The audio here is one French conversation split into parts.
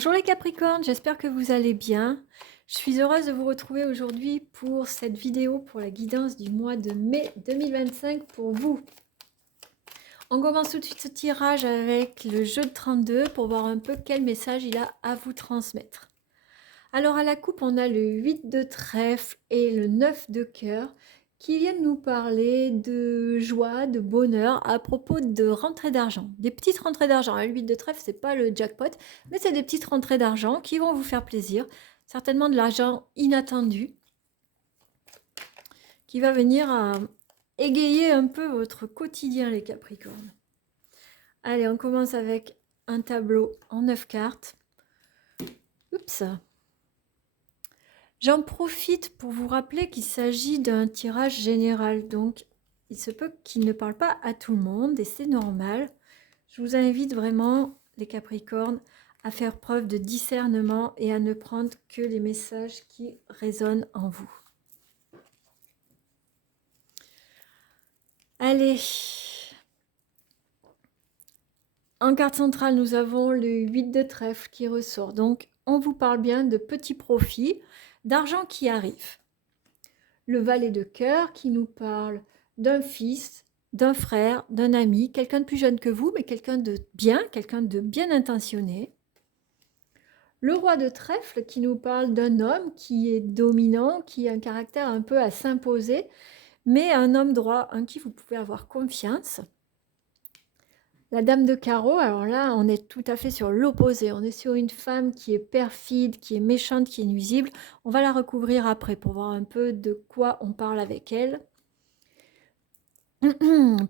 Bonjour les Capricornes, j'espère que vous allez bien. Je suis heureuse de vous retrouver aujourd'hui pour cette vidéo pour la guidance du mois de mai 2025 pour vous. On commence tout de suite ce tirage avec le jeu de 32 pour voir un peu quel message il a à vous transmettre. Alors à la coupe, on a le 8 de trèfle et le 9 de cœur qui viennent nous parler de joie, de bonheur à propos de rentrée d'argent. Des petites rentrées d'argent. Le 8 de trèfle, c'est pas le jackpot, mais c'est des petites rentrées d'argent qui vont vous faire plaisir. Certainement de l'argent inattendu qui va venir égayer un peu votre quotidien, les Capricornes. Allez, on commence avec un tableau en 9 cartes. Oups! J'en profite pour vous rappeler qu'il s'agit d'un tirage général, donc il se peut qu'il ne parle pas à tout le monde et c'est normal. Je vous invite vraiment, les Capricornes, à faire preuve de discernement et à ne prendre que les messages qui résonnent en vous. Allez, en carte centrale, nous avons le 8 de trèfle qui ressort, donc on vous parle bien de petits profits, d'argent qui arrive. Le valet de cœur qui nous parle d'un fils, d'un frère, d'un ami, quelqu'un de plus jeune que vous, mais quelqu'un de bien intentionné. Le roi de trèfle qui nous parle d'un homme qui est dominant, qui a un caractère un peu à s'imposer, mais un homme droit en qui vous pouvez avoir confiance. La dame de carreau, alors là, on est tout à fait sur l'opposé. On est sur une femme qui est perfide, qui est méchante, qui est nuisible. On va la recouvrir après pour voir un peu de quoi on parle avec elle.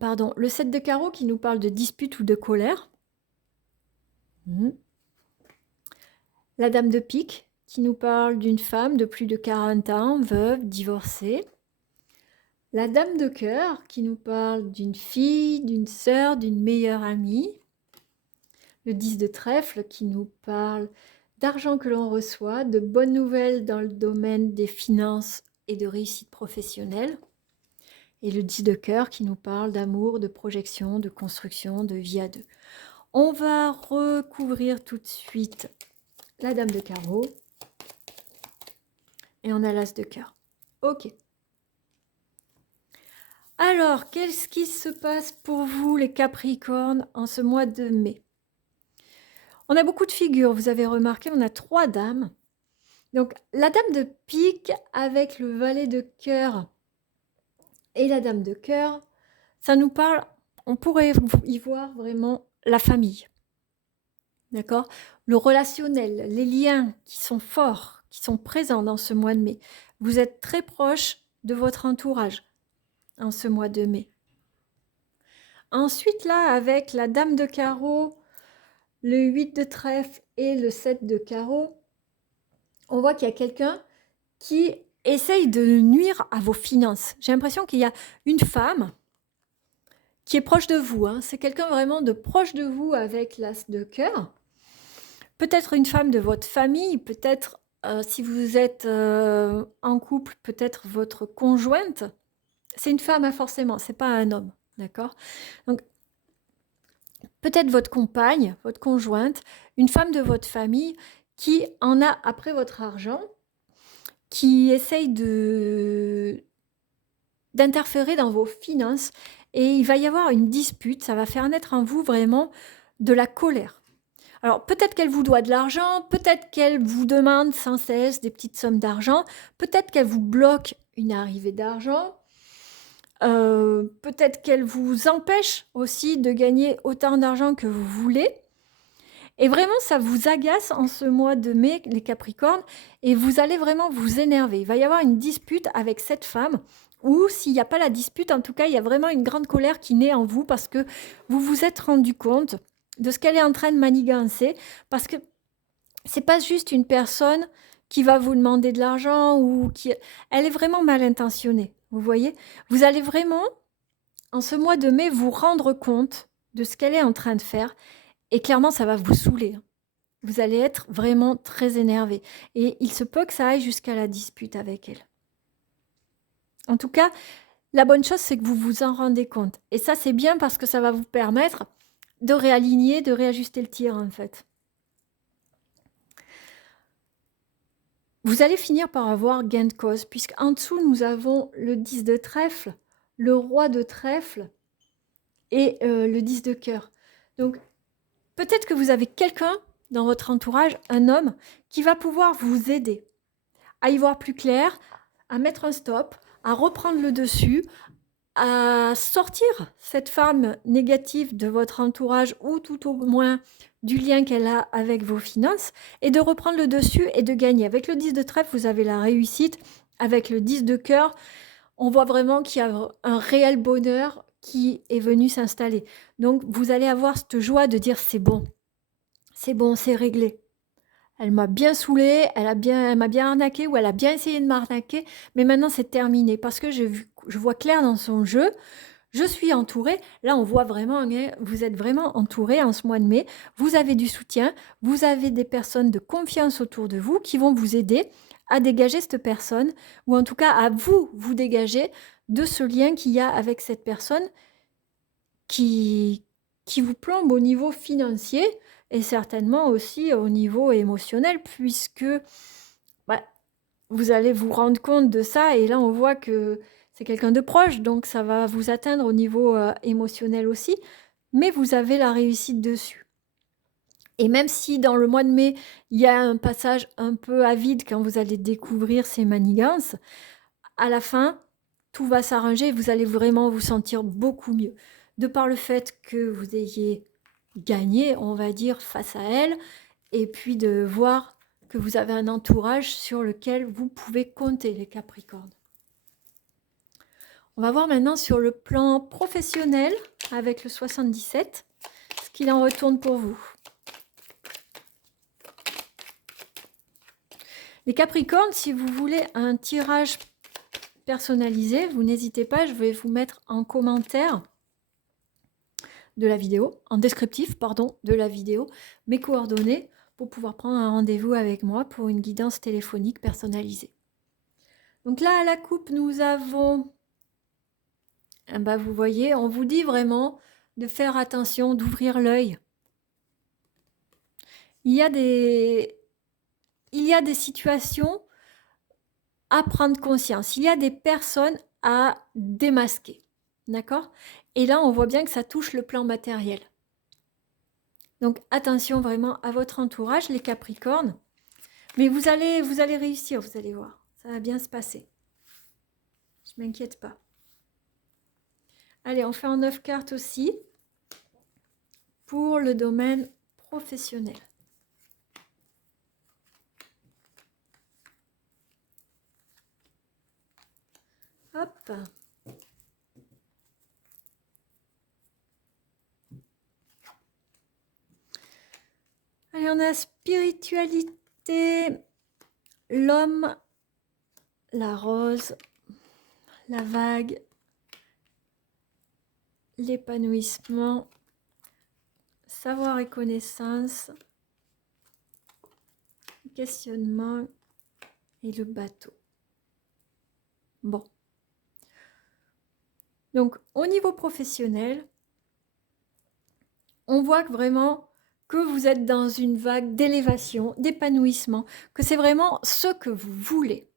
Pardon, le 7 de carreau qui nous parle de dispute ou de colère. La dame de pique qui nous parle d'une femme de plus de 40 ans, veuve, divorcée. La dame de cœur qui nous parle d'une fille, d'une sœur, d'une meilleure amie. Le 10 de trèfle qui nous parle d'argent que l'on reçoit, de bonnes nouvelles dans le domaine des finances et de réussite professionnelle. Et le 10 de cœur qui nous parle d'amour, de projection, de construction, de vie à deux. On va recouvrir tout de suite la dame de carreau. Et on a l'as de cœur. Ok. Alors, qu'est-ce qui se passe pour vous, les Capricornes, en ce mois de mai? On a beaucoup de figures, vous avez remarqué, on a 3 dames. Donc, la dame de pique avec le valet de cœur et la dame de cœur, ça nous parle, on pourrait y voir vraiment la famille. D'accord? Le relationnel, les liens qui sont forts, qui sont présents dans ce mois de mai. Vous êtes très proche de votre entourage en ce mois de mai. Ensuite, là, avec la dame de carreau, le 8 de trèfle et le 7 de carreau, on voit qu'il y a quelqu'un qui essaye de nuire à vos finances. J'ai l'impression qu'il y a une femme qui est proche de vous. C'est quelqu'un vraiment de proche de vous avec l'as de cœur. Peut-être une femme de votre famille, peut-être si vous êtes en couple, peut-être votre conjointe. C'est une femme, forcément, c'est pas un homme, d'accord? Donc, peut-être votre compagne, votre conjointe, une femme de votre famille qui en a après votre argent, qui essaye d'interférer dans vos finances et il va y avoir une dispute, ça va faire naître en vous vraiment de la colère. Alors peut-être qu'elle vous doit de l'argent, peut-être qu'elle vous demande sans cesse des petites sommes d'argent, peut-être qu'elle vous bloque une arrivée d'argent, peut-être qu'elle vous empêche aussi de gagner autant d'argent que vous voulez. Et vraiment, ça vous agace en ce mois de mai, les Capricornes, et vous allez vraiment vous énerver. Il va y avoir une dispute avec cette femme, ou s'il n'y a pas la dispute, en tout cas, il y a vraiment une grande colère qui naît en vous parce que vous vous êtes rendu compte de ce qu'elle est en train de manigancer, parce que c'est pas juste une personne qui va vous demander de l'argent ou qui... Elle est vraiment mal intentionnée, vous voyez? Vous allez vraiment, en ce mois de mai, vous rendre compte de ce qu'elle est en train de faire et clairement, ça va vous saouler. Vous allez être vraiment très énervé et il se peut que ça aille jusqu'à la dispute avec elle. En tout cas, la bonne chose, c'est que vous vous en rendez compte. Et ça, c'est bien parce que ça va vous permettre de réaligner, de réajuster le tir, en fait. vous allez finir par avoir gain de cause, puisqu'en dessous, nous avons le 10 de trèfle, le roi de trèfle et le 10 de cœur. Donc, peut-être que vous avez quelqu'un dans votre entourage, un homme, qui va pouvoir vous aider à y voir plus clair, à mettre un stop, à reprendre le dessus, à sortir cette femme négative de votre entourage ou tout au moins du lien qu'elle a avec vos finances et de reprendre le dessus et de gagner. Avec le 10 de trèfle, vous avez la réussite. Avec le 10 de cœur, on voit vraiment qu'il y a un réel bonheur qui est venu s'installer. Donc, vous allez avoir cette joie de dire c'est bon, c'est réglé. Elle m'a bien saoulée, elle m'a bien arnaqué ou elle a bien essayé de m'arnaquer, mais maintenant c'est terminé parce que je vois clair dans son jeu. Je suis entourée. Là, on voit vraiment, hein, vous êtes vraiment entouré en ce mois de mai. Vous avez du soutien, vous avez des personnes de confiance autour de vous qui vont vous aider à dégager cette personne, ou en tout cas à vous dégager de ce lien qu'il y a avec cette personne qui, qui vous plombe au niveau financier et certainement aussi au niveau émotionnel, puisque bah, vous allez vous rendre compte de ça et là on voit que c'est quelqu'un de proche, donc ça va vous atteindre au niveau émotionnel aussi, mais vous avez la réussite dessus. Et même si dans le mois de mai, il y a un passage un peu avide quand vous allez découvrir ces manigances, à la fin, tout va s'arranger et vous allez vraiment vous sentir beaucoup mieux. De par le fait que vous ayez gagné, on va dire, face à elle, et puis de voir que vous avez un entourage sur lequel vous pouvez compter, les Capricornes. On va voir maintenant sur le plan professionnel avec le 77, ce qu'il en retourne pour vous. Les Capricornes, si vous voulez un tirage personnalisé, vous n'hésitez pas, je vais vous mettre en commentaire de la vidéo, en descriptif, pardon, de la vidéo, mes coordonnées pour pouvoir prendre un rendez-vous avec moi pour une guidance téléphonique personnalisée. Donc là, à la coupe, nous avons, vous voyez, on vous dit vraiment de faire attention, d'ouvrir l'œil. Il y a des situations à prendre conscience. Il y a des personnes à démasquer. D'accord? Et là, on voit bien que ça touche le plan matériel. Donc, attention vraiment à votre entourage, les Capricornes. Mais vous allez réussir, vous allez voir. Ça va bien se passer. Je ne m'inquiète pas. Allez, on fait en 9 cartes aussi pour le domaine professionnel. Hop. Allez, on a spiritualité, l'homme, la rose, la vague, l'épanouissement, savoir et connaissance, questionnement et le bateau. Bon. Donc, au niveau professionnel, on voit que vraiment que vous êtes dans une vague d'élévation, d'épanouissement, que c'est vraiment ce que vous voulez.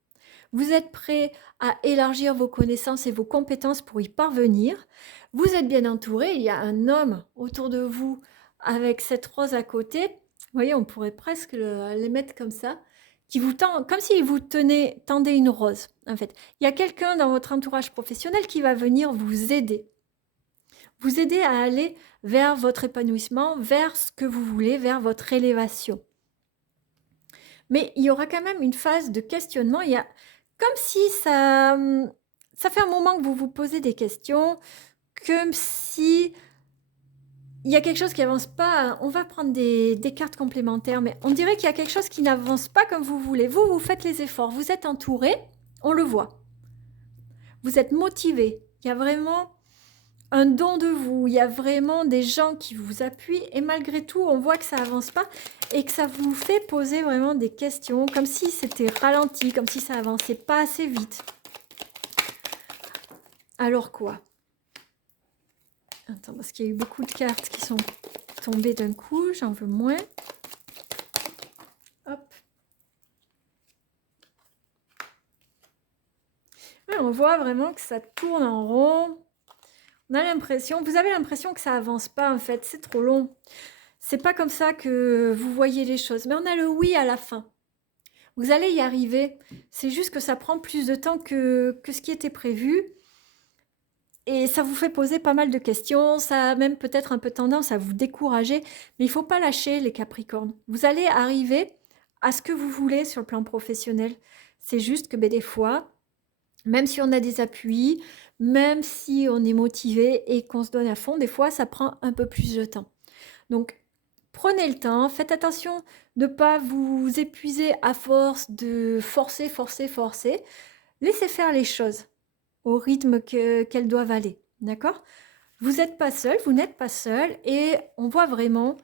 Vous êtes prêt à élargir vos connaissances et vos compétences pour y parvenir. Vous êtes bien entouré. Il y a un homme autour de vous avec cette rose à côté. Vous voyez, on pourrait presque les mettre comme ça, qui vous tend, comme si vous tendez une rose. En fait, il y a quelqu'un dans votre entourage professionnel qui va venir vous aider. Vous aider à aller vers votre épanouissement, vers ce que vous voulez, vers votre élévation. Mais il y aura quand même une phase de questionnement. Il y a comme si ça fait un moment que vous vous posez des questions, comme si il y a quelque chose qui n'avance pas. On va prendre des cartes complémentaires, mais on dirait qu'il y a quelque chose qui n'avance pas comme vous voulez. Vous faites les efforts, vous êtes entouré, on le voit. Vous êtes motivé. Il y a vraiment un don de vous. Il y a vraiment des gens qui vous appuient et malgré tout, on voit que ça avance pas et que ça vous fait poser vraiment des questions, comme si c'était ralenti, comme si ça avançait pas assez vite. Alors quoi? Attends, parce qu'il y a eu beaucoup de cartes qui sont tombées d'un coup, j'en veux moins. Hop. voit vraiment que ça tourne en rond. On a l'impression, vous avez l'impression que ça avance pas en fait, c'est trop long. C'est pas comme ça que vous voyez les choses, mais on a le oui à la fin. Vous allez y arriver. C'est juste que ça prend plus de temps que ce qui était prévu. Et ça vous fait poser pas mal de questions. Ça a même peut-être un peu tendance à vous décourager. Mais il ne faut pas lâcher les Capricornes. Vous allez arriver à ce que vous voulez sur le plan professionnel. C'est juste que des fois, même si on a des appuis, même si on est motivé et qu'on se donne à fond, des fois, ça prend un peu plus de temps. Donc, prenez le temps, faites attention de ne pas vous épuiser à force de forcer, forcer, forcer. Laissez faire les choses au rythme qu'elles doivent aller, d'accord? Vous n'êtes pas seul, vous n'êtes pas seul et on voit vraiment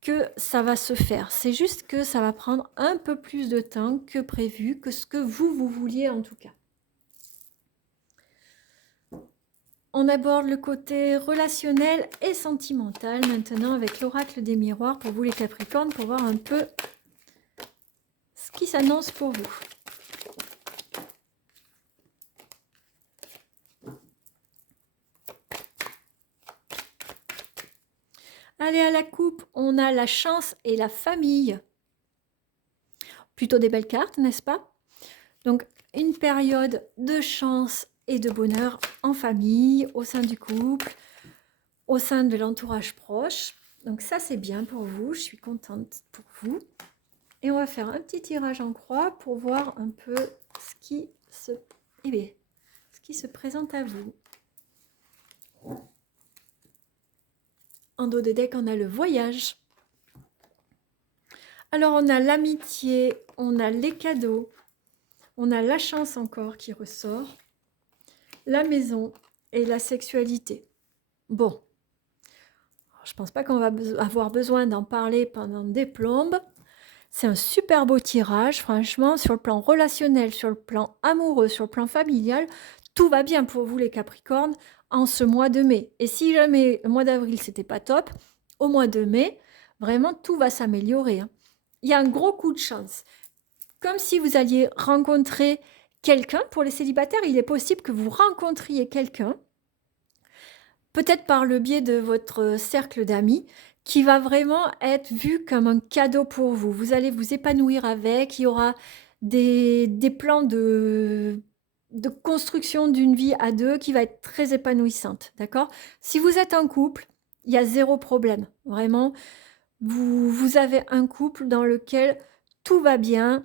que ça va se faire. C'est juste que ça va prendre un peu plus de temps que prévu, que ce que vous vouliez en tout cas. On aborde le côté relationnel et sentimental maintenant avec l'oracle des miroirs pour vous les Capricornes, pour voir un peu ce qui s'annonce pour vous. Allez, à la coupe, on a la chance et la famille. Plutôt des belles cartes, n'est-ce pas? Donc, une période de chance et de bonheur en famille, au sein du couple, au sein de l'entourage proche. Donc ça, c'est bien pour vous. Je suis contente pour vous. Et on va faire un petit tirage en croix pour voir un peu ce qui se présente à vous. En dos de deck, on a le voyage. Alors, on a l'amitié, on a les cadeaux, on a la chance encore qui ressort, la maison et la sexualité. Bon, je pense pas qu'on va avoir besoin d'en parler pendant des plombes. C'est un super beau tirage, franchement, sur le plan relationnel, sur le plan amoureux, sur le plan familial, tout va bien pour vous les Capricornes en ce mois de mai. Et si jamais le mois d'avril, c'était pas top, au mois de mai, vraiment, tout va s'améliorer. Il y a un gros coup de chance. Comme si vous alliez rencontrer quelqu'un. Pour les célibataires, il est possible que vous rencontriez quelqu'un, peut-être par le biais de votre cercle d'amis, qui va vraiment être vu comme un cadeau pour vous. Vous allez vous épanouir avec, il y aura des plans de construction d'une vie à deux qui va être très épanouissante, d'accord? Si vous êtes en couple, il y a zéro problème. Vraiment, vous avez un couple dans lequel tout va bien,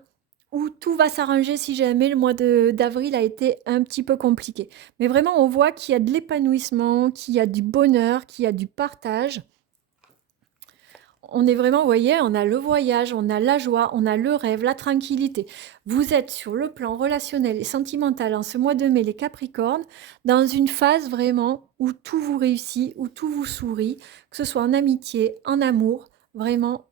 où tout va s'arranger si jamais le mois d'avril a été un petit peu compliqué. Mais vraiment, on voit qu'il y a de l'épanouissement, qu'il y a du bonheur, qu'il y a du partage. On est vraiment, vous voyez, on a le voyage, on a la joie, on a le rêve, la tranquillité. Vous êtes sur le plan relationnel et sentimental en ce mois de mai, les Capricornes, dans une phase vraiment où tout vous réussit, où tout vous sourit, que ce soit en amitié, en amour. Vraiment,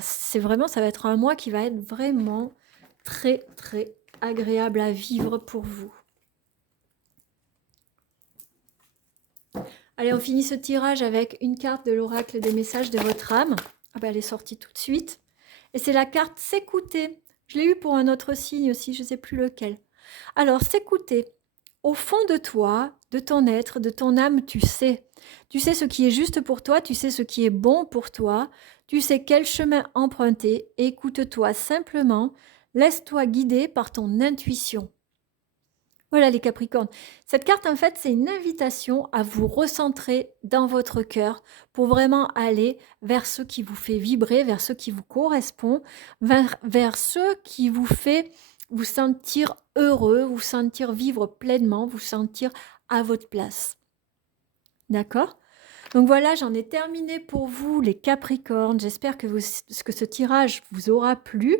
ça va être un mois qui va être vraiment très, très agréable à vivre pour vous. Allez, on finit ce tirage avec une carte de l'oracle des messages de votre âme. Ah ben, elle est sortie tout de suite. Et c'est la carte s'écouter. Je l'ai eu pour un autre signe aussi, je ne sais plus lequel. Alors, s'écouter. Au fond de toi, de ton être, de ton âme, tu sais. Tu sais ce qui est juste pour toi, tu sais ce qui est bon pour toi, tu sais quel chemin emprunter. Écoute-toi simplement, laisse-toi guider par ton intuition. Voilà les Capricornes. Cette carte, en fait, c'est une invitation à vous recentrer dans votre cœur pour vraiment aller vers ce qui vous fait vibrer, vers ce qui vous correspond, vers ce qui vous fait vous sentir heureux, vous sentir vivre pleinement, vous sentir à votre place. D'accord ? Donc voilà, j'en ai terminé pour vous les Capricornes. J'espère que ce tirage vous aura plu,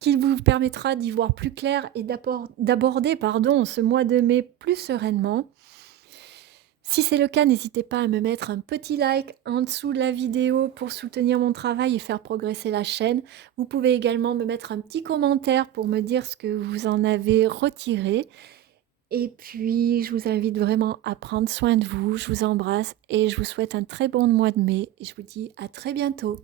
qu'il vous permettra d'y voir plus clair et d'aborder ce mois de mai plus sereinement. Si c'est le cas, n'hésitez pas à me mettre un petit like en dessous de la vidéo pour soutenir mon travail et faire progresser la chaîne. Vous pouvez également me mettre un petit commentaire pour me dire ce que vous en avez retiré. Et puis, je vous invite vraiment à prendre soin de vous. Je vous embrasse et je vous souhaite un très bon mois de mai. Et je vous dis à très bientôt.